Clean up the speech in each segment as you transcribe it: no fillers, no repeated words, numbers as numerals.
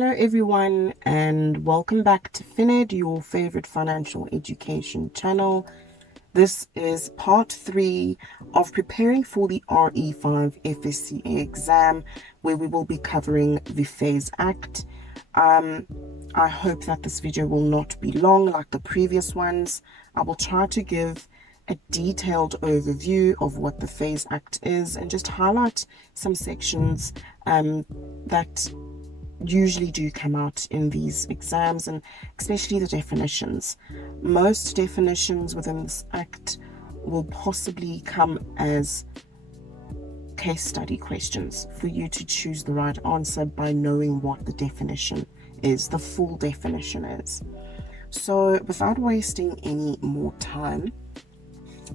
Hello everyone, and welcome back to FinEd, your favorite financial education channel. This is part 3 of preparing for the RE5 FSCA exam, where we will be covering the FAIS Act. I hope that this video will not be long like the previous ones. I will try to give a detailed overview of what the FAIS Act is and just highlight some sections that usually do come out in these exams, and especially the definitions. Most definitions within this act will possibly come as case study questions for you to choose the right answer by knowing what the definition is, the full definition is. So without wasting any more time,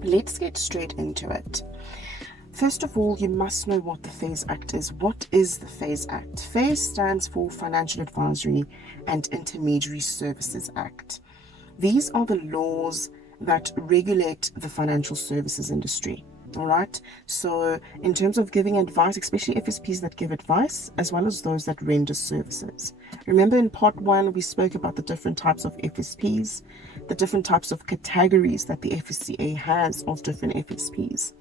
let's get straight into it. First of all, you must know what the FAIS Act is. What is the FAIS Act? FAIS stands for Financial Advisory and Intermediary Services Act. These are the laws that regulate the financial services industry. All right. So in terms of giving advice, especially FSPs that give advice, as well as those that render services. Remember in part 1, we spoke about the different types of FSPs, the different types of categories that the FSCA has of different FSPs.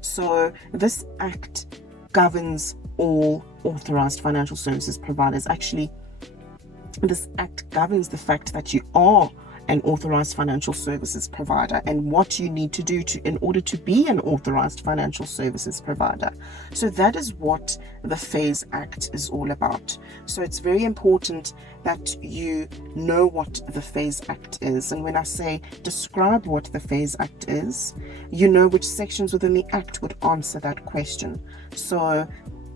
So this act governs all authorized financial services providers. Actually, this act governs the fact that you are an authorized financial services provider and what you need to do in order to be an authorized financial services provider. So that is what the FAIS Act is all about. So it's very important that you know what the FAIS Act is. And when I say describe what the FAIS Act is, you know which sections within the Act would answer that question. So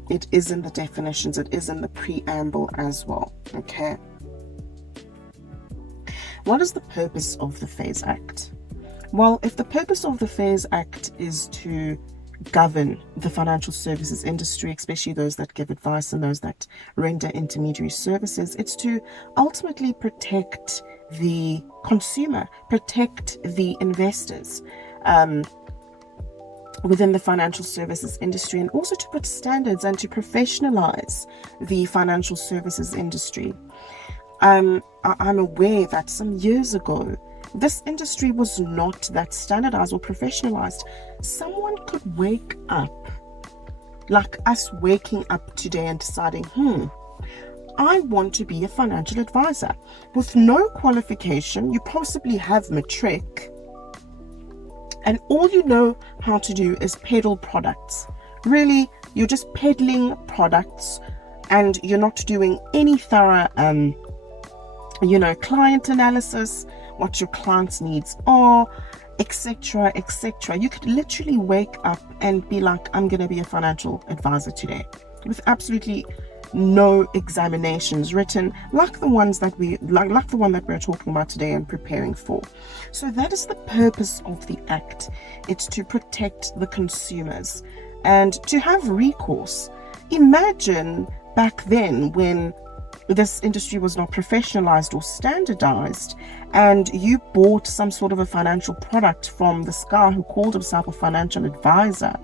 it is in the definitions, it is in the preamble as well. Okay. What is the purpose of the FAIS Act? Well, if the purpose of the FAIS Act is to govern the financial services industry, especially those that give advice and those that render intermediary services, it's to ultimately protect the consumer, protect the investors within the financial services industry, and also to put standards and to professionalize the financial services industry. I'm aware that some years ago, this industry was not that standardized or professionalized. Someone could wake up, like us waking up today and deciding, I want to be a financial advisor. With no qualification, you possibly have matric, and all you know how to do is peddle products. Really, you're just peddling products, and you're not doing any thorough client analysis, what your client's needs are, etc., etc. You could literally wake up and be like, I'm going to be a financial advisor today, with absolutely no examinations written like the ones that like the one that we're talking about today and preparing for. So that is the purpose of the Act. It's to protect the consumers and to have recourse. Imagine back then when this industry was not professionalized or standardized, and you bought some sort of a financial product from this guy who called himself a financial advisor,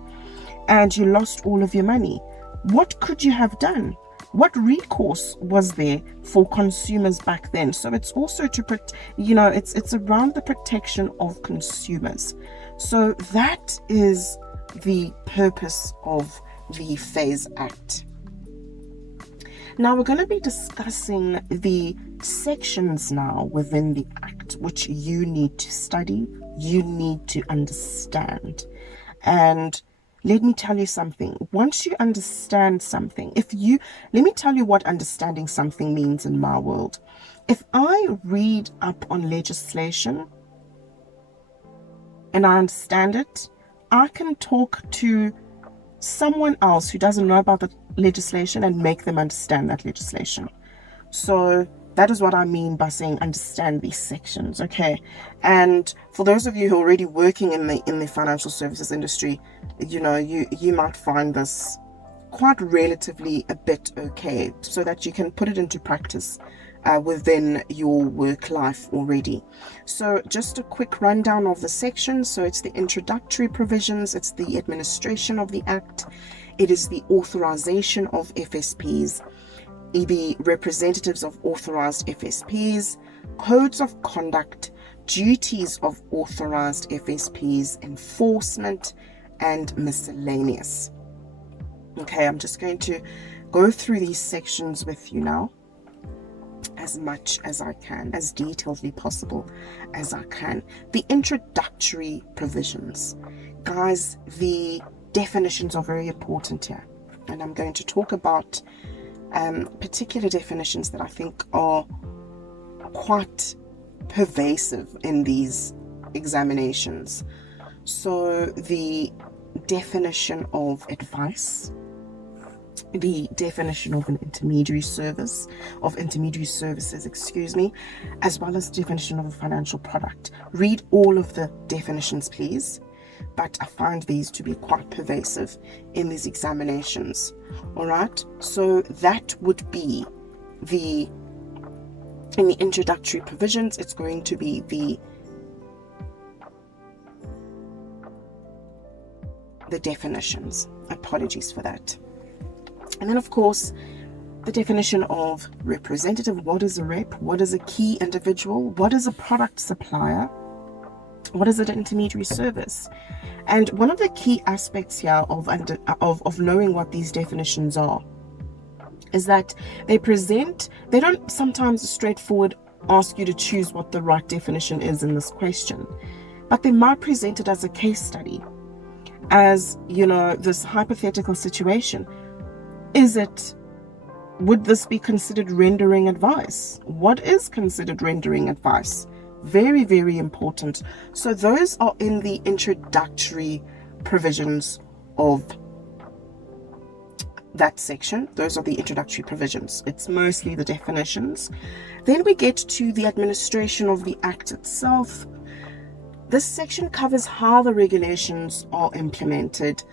and you lost all of your money. What could you have done? What recourse was there for consumers back then? So it's also to it's around the protection of consumers. So that is the purpose of the FAIS Act. Now we're going to be discussing the sections now within the Act, which you need to study, you need to understand. And let me tell you something. Once you understand something, let me tell you what understanding something means in my world. If I read up on legislation and I understand it, I can talk to someone else who doesn't know about the legislation and make them understand that legislation. So that is what I mean by saying understand these sections. Okay. And for those of you who are already working in the financial services industry, you might find this quite relatively a bit okay, so that you can put it into practice within your work life already. So just a quick rundown of the sections. So it's the introductory provisions, it's the administration of the Act, it is the authorization of FSPs, the representatives of authorized FSPs, codes of conduct, duties of authorized FSPs, enforcement, and miscellaneous. Okay, I'm just going to go through these sections with you now as much as I can, as detailedly possible as I can. The introductory provisions. Guys, the definitions are very important here, and I'm going to talk about particular definitions that I think are quite pervasive in these examinations. So the definition of advice, the definition of an intermediary services, as well as definition of a financial product. Read all of the definitions, please, but I find these to be quite pervasive in these examinations. All right, so that would be in the introductory provisions, it's going to be the definitions. Apologies for that. And then, of course, the definition of representative. What is a rep? What is a key individual? What is a product supplier? What is an intermediary service? And one of the key aspects here of knowing what these definitions are is that they don't sometimes straightforward ask you to choose what the right definition is in this question, but they might present it as a case study, as, you know, this hypothetical situation. Would this be considered rendering advice? What is considered rendering advice? Very, very important. So those are in the introductory provisions of that section. Those are the introductory provisions. It's mostly the definitions. Then we get to the administration of the Act itself. This section covers how the regulations are implemented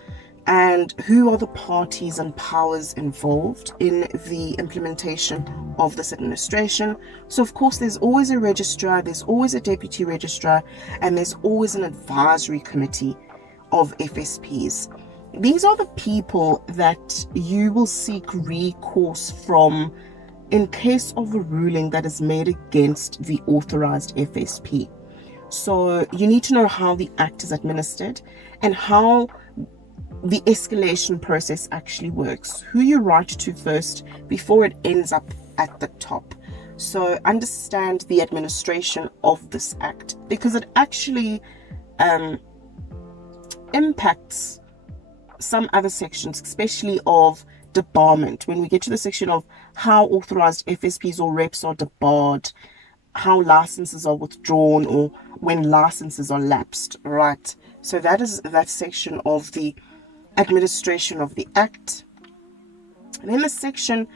and who are the parties and powers involved in the implementation of this administration. So of course there's always a registrar, there's always a deputy registrar, and there's always an advisory committee of FSPs. These are the people that you will seek recourse from in case of a ruling that is made against the authorized FSP. So you need to know how the Act is administered and how the escalation process actually works, who you write to first before it ends up at the top. So understand the administration of this Act, because it actually impacts some other sections, especially of debarment. When we get to the section of how authorized FSPs or reps are debarred, how licenses are withdrawn, or when licenses are lapsed, right? So that is that section of the administration of the Act. And then the section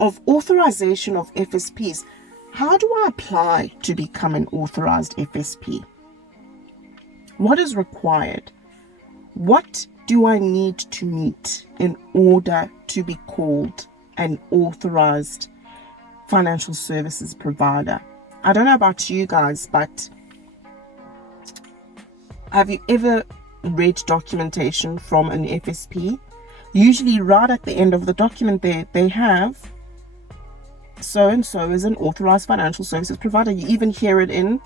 of authorization of FSPs. How do I apply to become an authorized FSP? What is required? What do I need to meet in order to be called an authorized financial services provider? I don't know about you guys, but have you ever read documentation from an FSP? Usually right at the end of the document they have so and so is an authorized financial services provider. You even hear it in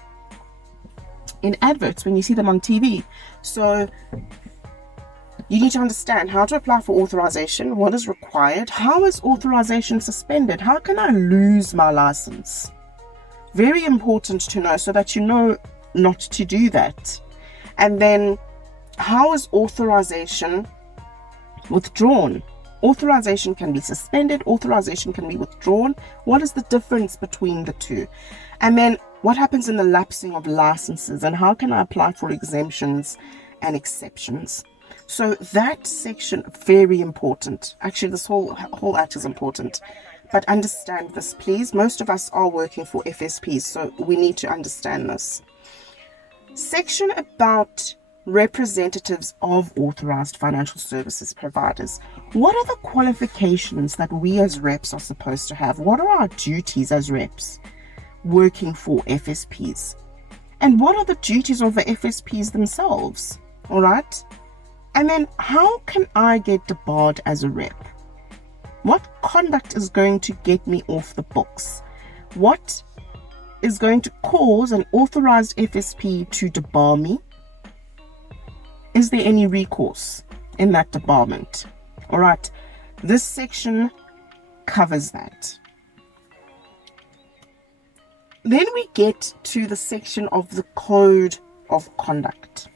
adverts when you see them on TV. So you need to understand how to apply for authorization, what is required, how is authorization suspended, how can I lose my license? Very important to know so that you know not to do that. And then how is authorization withdrawn? Authorization can be suspended, authorization can be withdrawn. What is the difference between the two? And then what happens in the lapsing of licenses, and how can I apply for exemptions and exceptions? So that section, very important. Actually, this whole Act is important. But understand this, please. Most of us are working for FSPs, so we need to understand this. Section about representatives of authorized financial services providers. What are the qualifications that we as reps are supposed to have? What are our duties as reps working for FSPs? And what are the duties of the FSPs themselves? All right. And then how can I get debarred as a rep? What conduct is going to get me off the books? What is going to cause an authorized FSP to debar me? Is there any recourse in that debarment? All right, this section covers that. Then we get to the section of the Code of Conduct.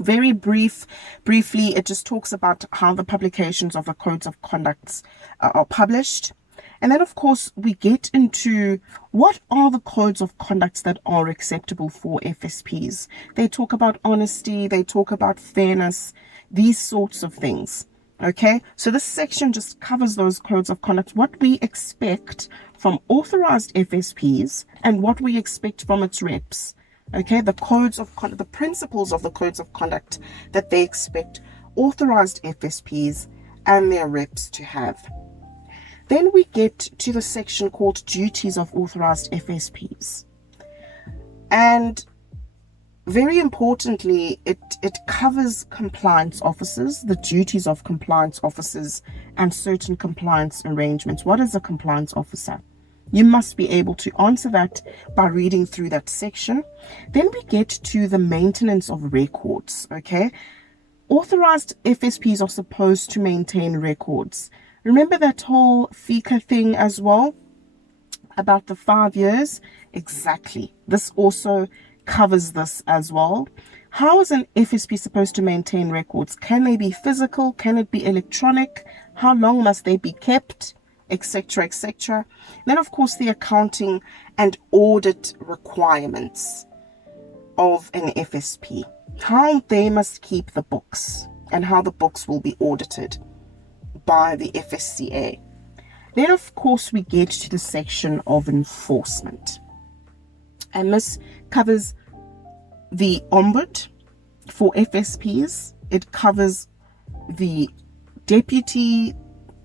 Very briefly, it just talks about how the publications of the codes of conducts are published. And then, of course, we get into what are the codes of conducts that are acceptable for FSPs. They talk about honesty, they talk about fairness, these sorts of things. Okay, so this section just covers those codes of conduct, what we expect from authorized FSPs and what we expect from its reps. Okay, the codes of conduct, the principles of the codes of conduct that they expect authorized FSPs and their reps to have. Then we get to the section called Duties of Authorized FSPs. And very importantly, it covers compliance officers, the duties of compliance officers, and certain compliance arrangements. What is a compliance officer? You must be able to answer that by reading through that section. Then we get to the maintenance of records, okay? Authorized FSPs are supposed to maintain records. Remember that whole FICA thing as well about the 5 years? Exactly. This also covers this as well. How is an FSP supposed to maintain records? Can they be physical? Can it be electronic? How long must they be kept? Etc, etc. Then, of course, the accounting and audit requirements of an FSP. How they must keep the books and how the books will be audited by the FSCA. Then, of course, we get to the section of enforcement. And this covers the ombud for FSPs. It covers the deputy,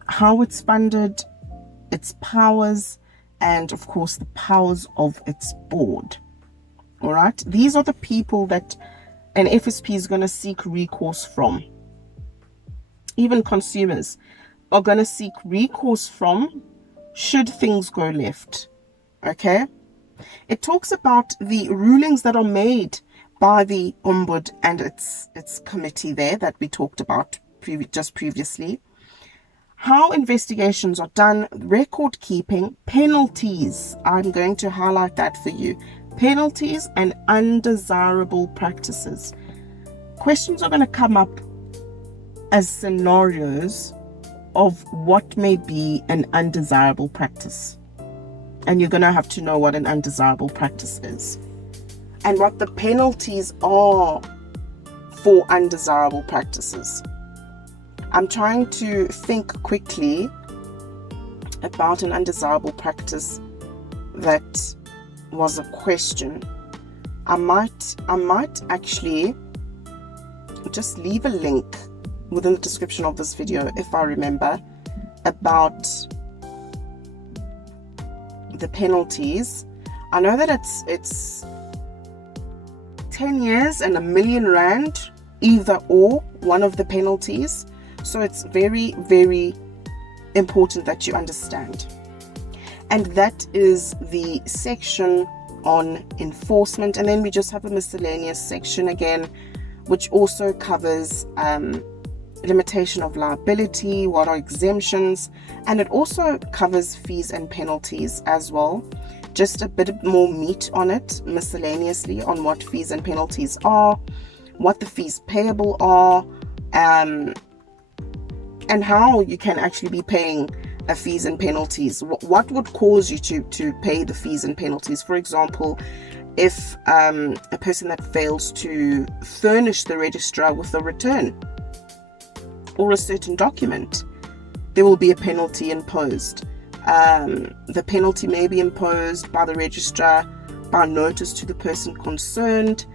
how it's funded, its powers, and of course the powers of its board. All right, these are the people that an FSP is going to seek recourse from. Even consumers are going to seek recourse from should things go left. Okay, it talks about the rulings that are made by the ombud and its committee there that we talked about just previously. How investigations are done, record keeping, penalties. I'm going to highlight that for you. Penalties and undesirable practices. Questions are going to come up as scenarios of what may be an undesirable practice. And you're going to have to know what an undesirable practice is and what the penalties are for undesirable practices. I'm trying to think quickly about an undesirable practice that was a question. I might actually just leave a link within the description of this video, if I remember, about the penalties. I know that it's 10 years and R1 million, either or, one of the penalties. So it's very, very important that you understand. And that is the section on enforcement. And then we just have a miscellaneous section again, which also covers limitation of liability, what are exemptions, and it also covers fees and penalties as well. Just a bit more meat on it miscellaneously on what fees and penalties are, what the fees payable are, and how you can actually be paying fees and penalties. What would cause you to pay the fees and penalties? For example, if a person that fails to furnish the registrar with a return or a certain document, there will be a penalty imposed. The penalty may be imposed by the registrar by notice to the person concerned.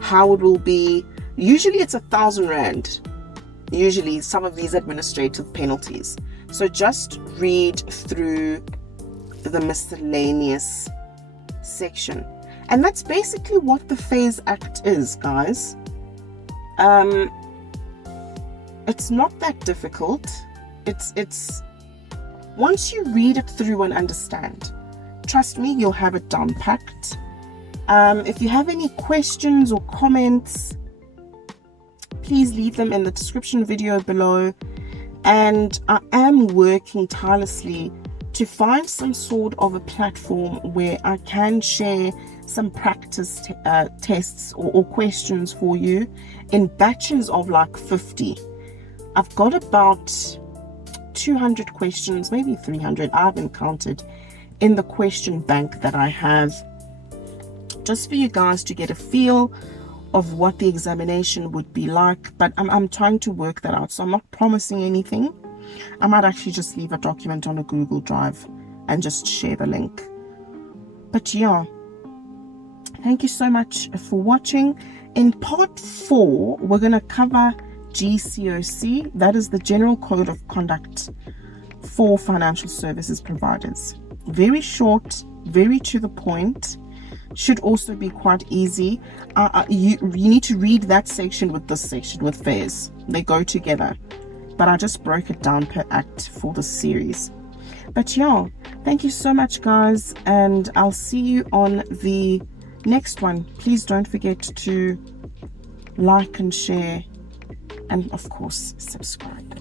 How it will be, usually it's R1,000. Usually some of these administrative penalties. So just read through the miscellaneous section. And that's basically what the FAIS Act is, guys. It's not that difficult. It's Once you read it through and understand, trust me, you'll have it down packed. If you have any questions or comments, please leave them in the description video below. And I am working tirelessly to find some sort of a platform where I can share some practice tests or questions for you in batches of like 50. I've got about 200 questions, maybe 300, I haven't counted, in the question bank that I have, just for you guys to get a feel of what the examination would be like. But I'm trying to work that out, so I'm not promising anything. I might actually just leave a document on a Google Drive and just share the link. But yeah, thank you so much for watching. In part 4, we're going to cover GCOC, that is the General Code of Conduct for Financial Services Providers. Very short, very to the point, should also be quite easy. You need to read that section with this section with FAIS. They go together, but I just broke it down per act for the series. But yeah, thank you so much guys, and I'll see you on the next one. Please don't forget to like and share, and of course subscribe.